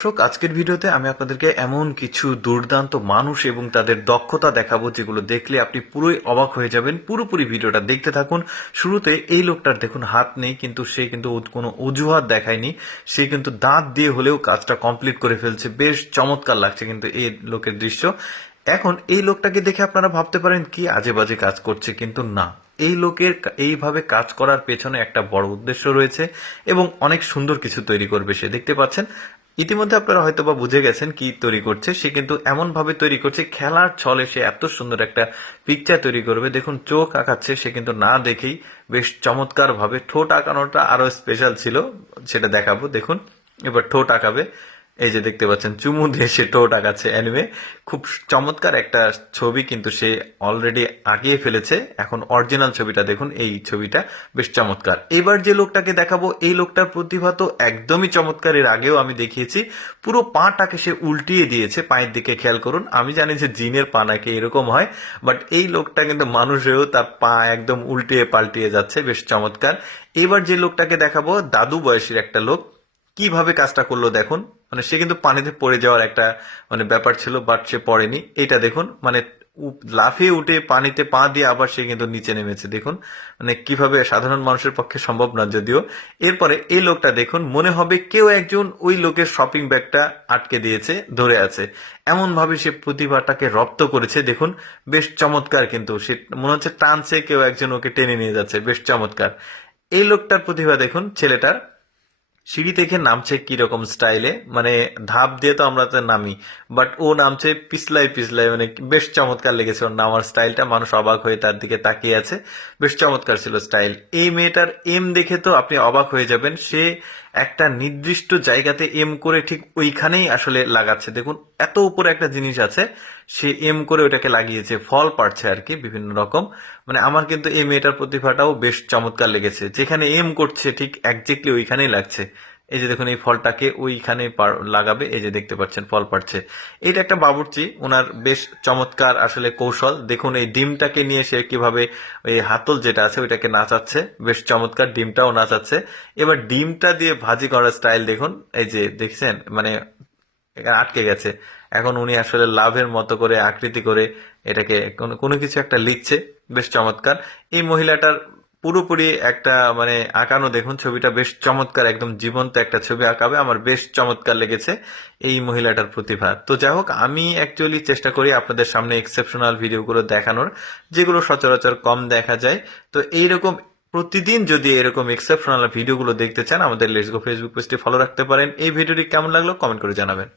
দর্শক, আজকের ভিডিওতে আমি আপনাদেরকে এমন কিছু দুর্দান্ত মানুষ এবং তাদের দক্ষতা দেখাবো যেগুলো দেখলে আপনি পুরোই অবাক হয়ে যাবেন। পুরোপুরি ভিডিওটা দেখতে থাকুন। শুরুতে এই লোকটার দেখুন হাত নেই, কিন্তু সে কিন্তু কোনো অজুহাত দেখায়নি। সে কিন্তু দাঁত দিয়ে হলেও কাজটা কমপ্লিট করে ফেলছে। বেশ চমৎকার লাগছে কিন্তু এই লোকের দৃশ্য। এখন এই লোকটাকে দেখে আপনারা ভাবতে পারেন কি আজে বাজে কাজ করছে, কিন্তু না, এই লোকের এইভাবে কাজ করার পেছনে একটা বড় উদ্দেশ্য রয়েছে এবং অনেক সুন্দর কিছু তৈরি করবে সে। দেখতে পাচ্ছেন ইতিমধ্যে আপনারা হয়তো বা বুঝে গেছেন কি তৈরি করছে। সে কিন্তু এমন ভাবে তৈরি করছে, খেলার ছলে সে এত সুন্দর একটা পিকচার তৈরি করবে। দেখুন চোখ আঁকাচ্ছে সে, কিন্তু না দেখেই বেশ চমৎকার ভাবে। ঠোঁট আঁকানোটা আরো স্পেশাল ছিল, সেটা দেখাবো। দেখুন এবার ঠোঁট আঁকাবে। এই যে দেখতে পাচ্ছেন চুমু দিয়ে সে ঠোঁট আঁকাচ্ছে। অ্যানিমে খুব চমৎকার একটা ছবি কিন্তু সে অলরেডি আঁকিয়ে ফেলেছে। এখন অরিজিনাল ছবিটা দেখুন, এই ছবিটা বেশ চমৎকার। এবার যে লোকটাকে দেখাবো, এই লোকটার প্রতিভা তো একদমই চমৎকার। এর আগেও আমি দেখিয়েছি। পুরো পাটাকে সে উল্টিয়ে দিয়েছে। পায়ের দিকে খেয়াল করুন। আমি জানি যে জিনের পা নাকি এরকম হয়, বাট এই লোকটা কিন্তু মানুষেও তার পা একদম উল্টিয়ে পাল্টিয়ে যাচ্ছে। বেশ চমৎকার। এবার যে লোকটাকে দেখাবো, দাদু বয়সীর একটা লোক, কিভাবে কাজটা করলো দেখুন। মানে সে কিন্তু পানিতে পড়ে যাওয়ার একটা ব্যাপার ছিল, বাট সে পড়েনি। এটা দেখুন, লাফিয়ে উঠে পানিতে পা দিয়ে আবার সে কিন্তু নিচে নেমেছে। দেখুন কিভাবে, সাধারণ মানুষের পক্ষে সম্ভব না যদিও। এরপরে এই লোকটা দেখুন, মনে হবে কেউ একজন ওই লোকের শপিং ব্যাগটা আটকে দিয়েছে, ধরে আছে। এমন ভাবে সে প্রতিভাটাকে রপ্ত করেছে। দেখুন বেশ চমৎকার, কিন্তু সে মনে হচ্ছে টানছে, কেউ একজন ওকে টেনে নিয়ে যাচ্ছে। বেশ চমৎকার এই লোকটার প্রতিভা দেখুন। ছেলেটার সিঁড়ি থেকে নামছে কি রকম স্টাইলে, ধাপ দিয়ে তো আমরা তো নামি, বাট ও নামছে পিছলাই পিছলাই। বেশ চমৎকার লেগেছে ওর নামার স্টাইলটা। মানুষ অবাক হয়ে তার দিকে তাকিয়ে আছে। বেশ চমৎকার ছিল স্টাইল। এই মেয়েটার এম দেখে তো আপনি অবাক হয়ে যাবেন। সে একটা নির্দিষ্ট জায়গাতে এম করে ঠিক ওইখানেই আসলে লাগাচ্ছে। দেখুন এত উপরে একটা জিনিস আছে, সে এম করে ওটাকে লাগিয়েছে, ফল পাড়ছে আর কি বিভিন্ন রকম। আমার কিন্তু এই মেয়েটার প্রতিভাটাও বেশ চমৎকার লেগেছে। যেখানে এম করছে ঠিক একজ্যাক্টলি ওইখানেই লাগছে। এই যে দেখুন, এই ফলটাকে ওইখানে লাগাবে। এই যে দেখতে পাচ্ছেন ফল পাড়ছে। এটা একটা বাবুর্চি, ওনার বেশ চমৎকার আসলে কৌশল। দেখুন এই ডিমটাকে নিয়ে সে কিভাবে ওই হাতল যেটা আছে ওইটাকে নাচাচ্ছে। বেশ চমৎকার, ডিমটাও নাচাচ্ছে। এবার ডিমটা দিয়ে ভাজি করার স্টাইল দেখুন। এই যে দেখছেন, আটকে গেছে। এখন উনি আসলে লাভের মতো করে আকৃতি করে এটাকে কোনো কিছু একটা লিখছে। বেশ চমৎকার। এই মহিলাটার পুরোপুরি একটা আঁকানো দেখুন, ছবিটা বেশ চমৎকার, একদম জীবন্ত একটা ছবি আঁকাবে। আমার বেশ চমৎকার লেগেছে এই মহিলাটার প্রতিভা। তো যাই হোক, আমি অ্যাকচুয়ালি চেষ্টা করি আপনাদের সামনে এক্সেপশনাল ভিডিওগুলো দেখানোর, যেগুলো সচরাচর কম দেখা যায়। তো এইরকম প্রতিদিন যদি এরকম এক্সেপশনাল ভিডিওগুলো দেখতে চান, আমাদের লেটস গো ফেসবুক পেজটি ফলো রাখতে পারেন। এই ভিডিওটি কেমন লাগলো কমেন্ট করে জানাবেন।